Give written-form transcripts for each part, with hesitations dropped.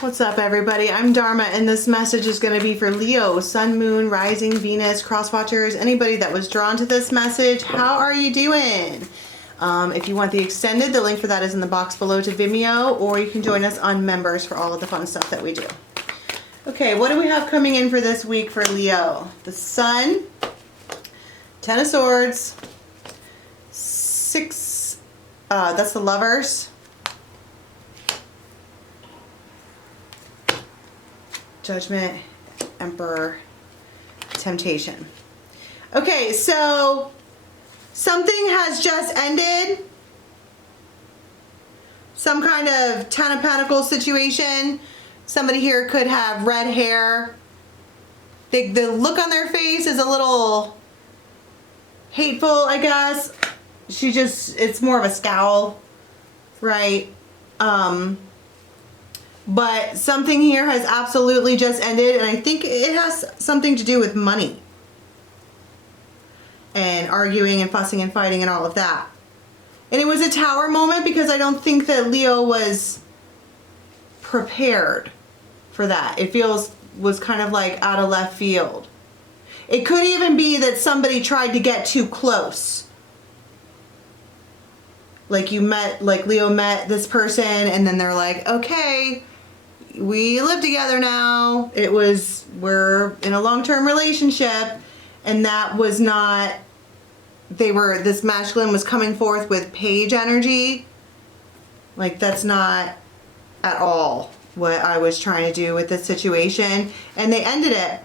What's up, everybody? I'm Dharma, and this message is going to be for Leo, Sun, Moon, Rising, Venus, Cross Watchers, anybody that was drawn to this message. How are you doing? If you want the extended, the link for that is in the box below to Vimeo, or you can join us on Members for all of the fun stuff that we do. Okay, what do we have coming in for this week for Leo? The Sun, Ten of Swords, Six, that's the Lovers, Judgment, Emperor, Temptation. Okay, so something has just ended. Some kind of Ten of Pentacles situation. Somebody here could have red hair. The look on their face is a little hateful, I guess. It's more of a scowl, right? But something here has absolutely just ended, and I think it has something to do with money. And arguing and fussing and fighting and all of that. And it was a Tower moment because I don't think that Leo was prepared for that. It was kind of like out of left field. It could even be that somebody tried to get too close. Like Leo met this person and then they're like, okay, we live together now. We're in a long-term relationship, and that was not, this masculine was coming forth with page energy. Like, that's not at all what I was trying to do with this situation, and they ended it.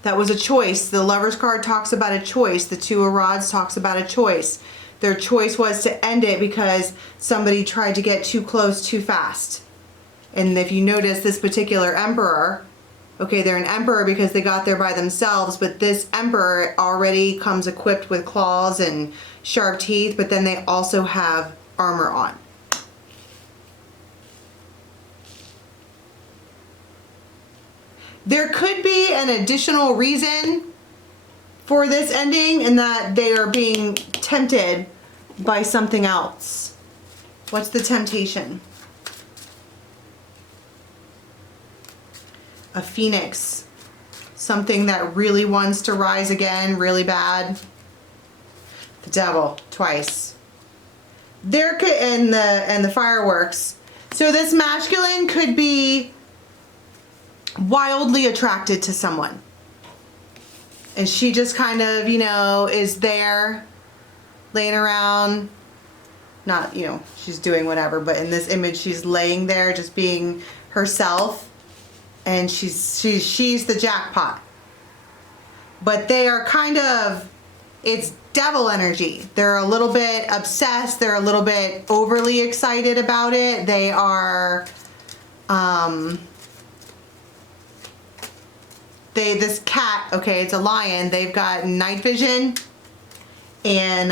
That was a choice. The Lover's card talks about a choice. The Two of Rods talks about a choice. Their choice was to end it because somebody tried to get too close too fast. And if you notice this particular Emperor, okay, they're an Emperor because they got there by themselves, but this Emperor already comes equipped with claws and sharp teeth, but then they also have armor on. There could be an additional reason for this ending, in that they are being tempted by something else. What's the temptation? A phoenix. Something that really wants to rise again really bad. The Devil, twice. There could, and the fireworks. So this masculine could be wildly attracted to someone. And she just kind of, is there, laying around. Not, she's doing whatever, but in this image, she's laying there just being herself. And she's the jackpot. But they are kind of, it's devil energy. They're a little bit obsessed. They're a little bit overly excited about it. They are, this cat, okay, it's a lion. They've got night vision. And,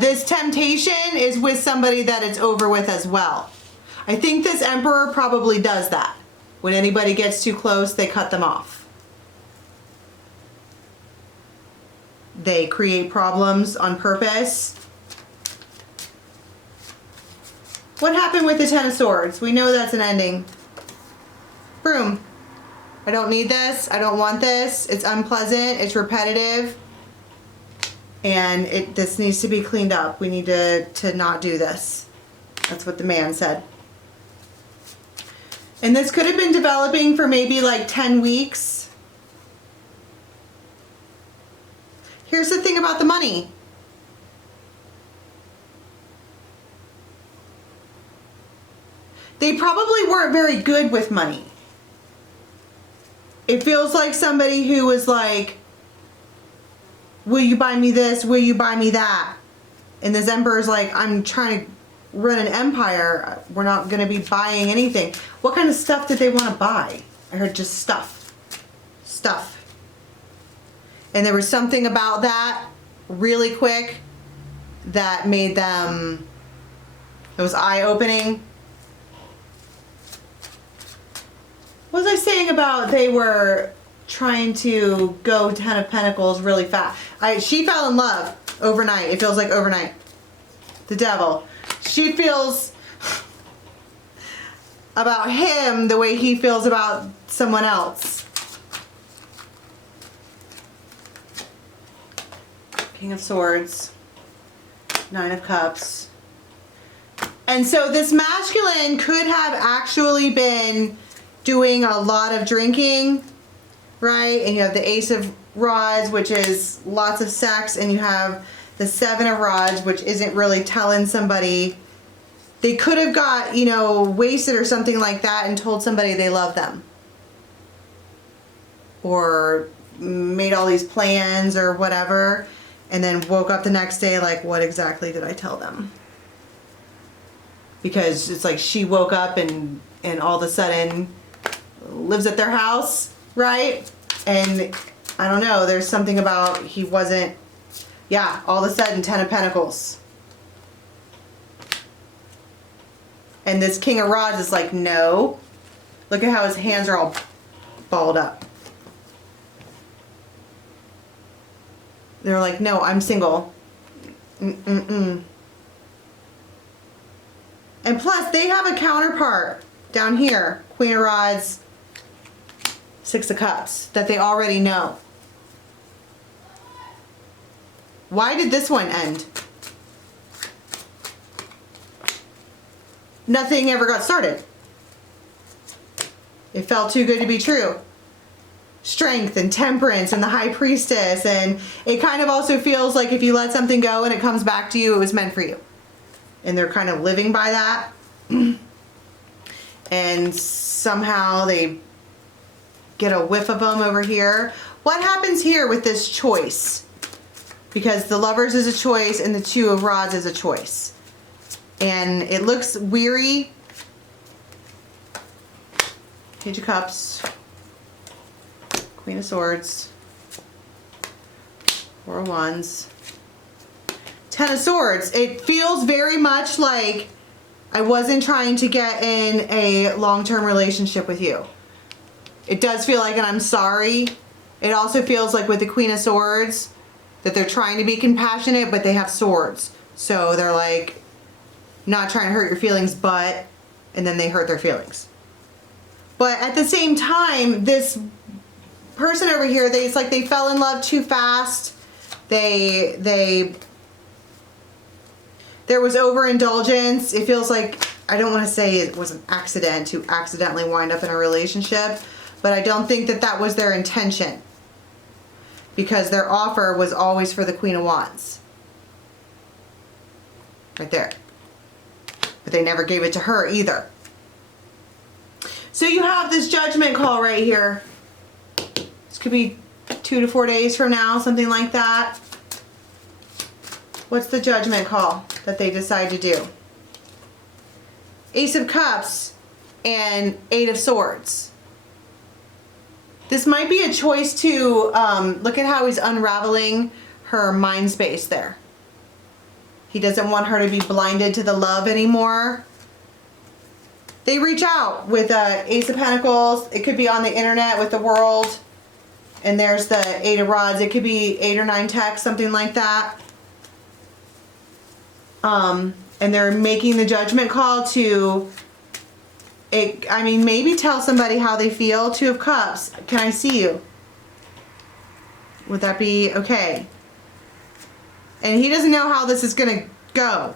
this temptation is with somebody that it's over with as well. I think this Emperor probably does that. When anybody gets too close, they cut them off. They create problems on purpose. What happened with the Ten of Swords? We know that's an ending. Boom. I don't need this. I don't want this. It's unpleasant. It's repetitive. And this needs to be cleaned up. We need to not do this. That's what the man said. And this could have been developing for maybe like 10 weeks. Here's the thing about the money. They probably weren't very good with money. It feels like somebody who was like, will you buy me this? Will you buy me that? And this Emperor's like, I'm trying to run an empire. We're not going to be buying anything. What kind of stuff did they want to buy? I heard just stuff. Stuff. And there was something about that really quick that made them, it was eye-opening. What was I saying about they were trying to go Ten of Pentacles really fast? She fell in love. Overnight. It feels like overnight. The devil. She feels about him the way he feels about someone else. King of Swords. Nine of Cups. And so this masculine could have actually been doing a lot of drinking, right? And you have the Ace of Rods, which is lots of sex, and you have the Seven of Rods, which isn't really telling somebody. They could have got, you know, wasted or something like that and told somebody they love them. Or made all these plans or whatever, and then woke up the next day like, what exactly did I tell them? Because it's like she woke up and all of a sudden lives at their house, right? And I don't know, there's something about he wasn't, yeah, all of a sudden 10 of Pentacles. And this King of Rods is like, no. Look at how his hands are all balled up. They're like, no, I'm single. And plus, they have a counterpart down here. Queen of Rods, Six of Cups, that they already know. Why did this one end? Nothing ever got started. It felt too good to be true. Strength and temperance and the High Priestess, and it kind of also feels like if you let something go and it comes back to you, it was meant for you. And they're kind of living by that. And somehow they get a whiff of them over here. What happens here with this choice? Because the Lovers is a choice and the Two of Rods is a choice. And it looks weary. Page of Cups. Queen of Swords. Four of Wands. Ten of Swords. It feels very much like I wasn't trying to get in a long-term relationship with you. It does feel like an I'm sorry. It also feels like with the Queen of Swords that they're trying to be compassionate, but they have swords. So they're like not trying to hurt your feelings, but, and then they hurt their feelings. But at the same time, this person over here, it's like they fell in love too fast. There was overindulgence. It feels like, I don't want to say it was an accident to accidentally wind up in a relationship, but I don't think that that was their intention, because their offer was always for the Queen of Wands. Right there. But they never gave it to her either. So you have this judgment call right here. This could be 2 to 4 days from now, something like that. What's the judgment call that they decide to do? Ace of Cups and Eight of Swords. This might be a choice to, look at how he's unraveling her mind space there. He doesn't want her to be blinded to the love anymore. They reach out with Ace of Pentacles. It could be on the internet with the world. And there's the Eight of Rods. It could be 8 or 9 texts, something like that. And they're making the judgment call to, maybe tell somebody how they feel. Two of Cups. Can I see you? Would that be okay? And he doesn't know how this is going to go.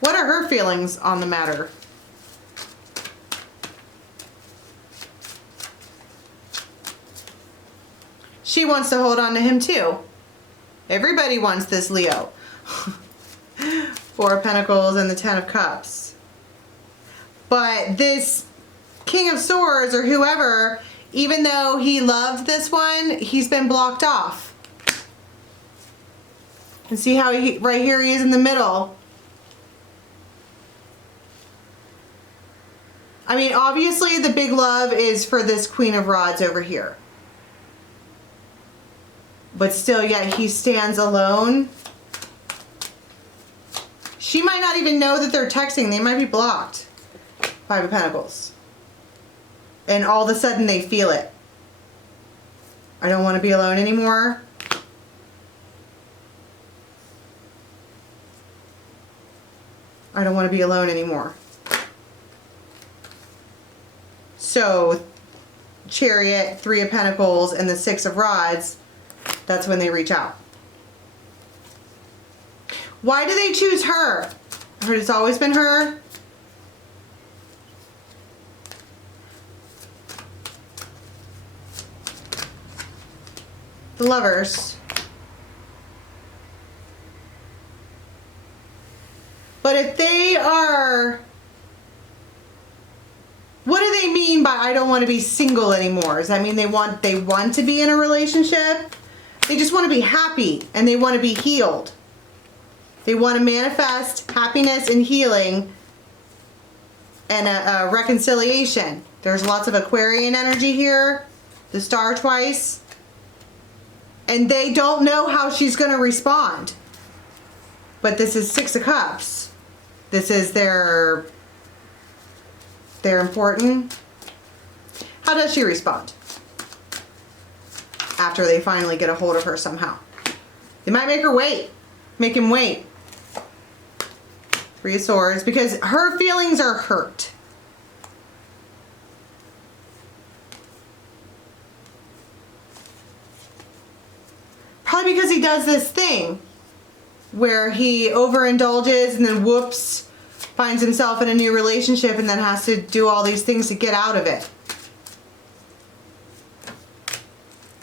What are her feelings on the matter? She wants to hold on to him too. Everybody wants this Leo. Four of Pentacles and the Ten of Cups. But this King of Swords or whoever, even though he loved this one, he's been blocked off. And see how right here he is in the middle. I mean, obviously the big love is for this Queen of Rods over here. But still, yet he stands alone. She might not even know that they're texting. They might be blocked. Five of Pentacles. And all of a sudden they feel it. I don't want to be alone anymore. I don't want to be alone anymore. So, Chariot, Three of Pentacles, and the Six of Rods, that's when they reach out. Why do they choose her? I heard it's always been her. The Lovers. But if they are... What do they mean by I don't want to be single anymore? Does that mean they want to be in a relationship? They just want to be happy and they want to be healed. They want to manifest happiness and healing and a reconciliation. There's lots of Aquarian energy here. The Star twice. And they don't know how she's going to respond. But this is Six of Cups. This is they're important. How does she respond? After they finally get a hold of her somehow. They might make her wait. Make him wait. Three of Swords. Because her feelings are hurt. Probably because he does this thing where he overindulges and then whoops, finds himself in a new relationship and then has to do all these things to get out of it.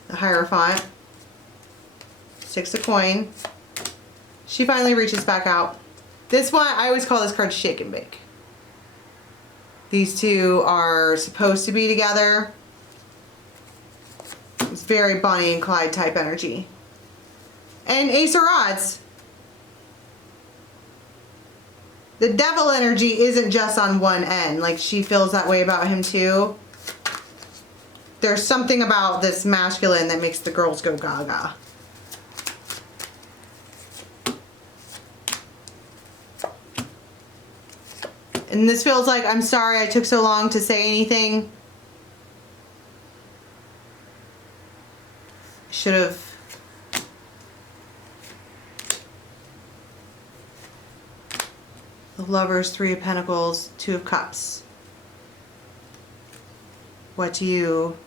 The Hierophant. Six of Coin. She finally reaches back out. This one, I always call this card Shake and Bake. These two are supposed to be together. It's very Bonnie and Clyde type energy. And Ace of Rods. The devil energy isn't just on one end. Like, she feels that way about him too. There's something about this masculine that makes the girls go gaga. And this feels like, I'm sorry I took so long to say anything. Should have. The Lovers, Three of Pentacles, Two of Cups. What do you...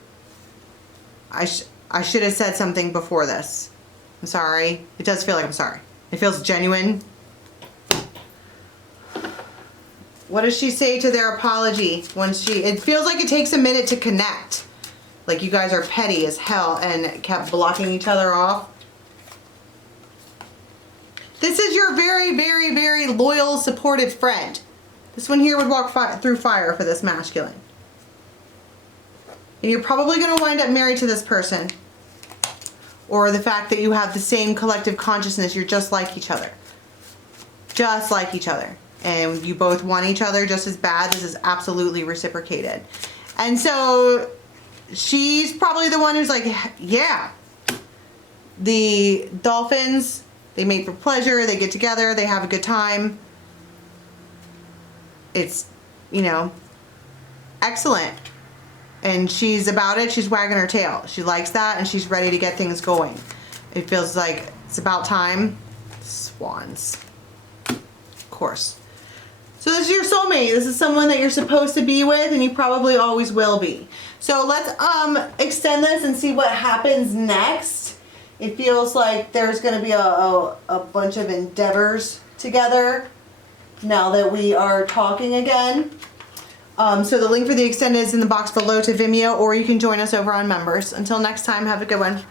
I should have said something before this. I'm sorry. It does feel like I'm sorry. It feels genuine. What does she say to their apology once she... It feels like it takes a minute to connect. Like you guys are petty as hell and kept blocking each other off. This is your very, very, very loyal, supportive friend. This one here would walk through fire for this masculine. And you're probably going to wind up married to this person. Or the fact that you have the same collective consciousness. You're just like each other. Just like each other. And you both want each other just as bad. This is absolutely reciprocated. And so she's probably the one who's like, yeah. The dolphins... They mate for pleasure, they get together, they have a good time. It's, you know, excellent. And she's about it, she's wagging her tail. She likes that and she's ready to get things going. It feels like it's about time. Swans. Of course. So this is your soulmate. This is someone that you're supposed to be with and you probably always will be. So let's extend this and see what happens next. It feels like there's going to be a bunch of endeavors together now that we are talking again. So the link for the extended is in the box below to Vimeo, or you can join us over on Members. Until next time, have a good one.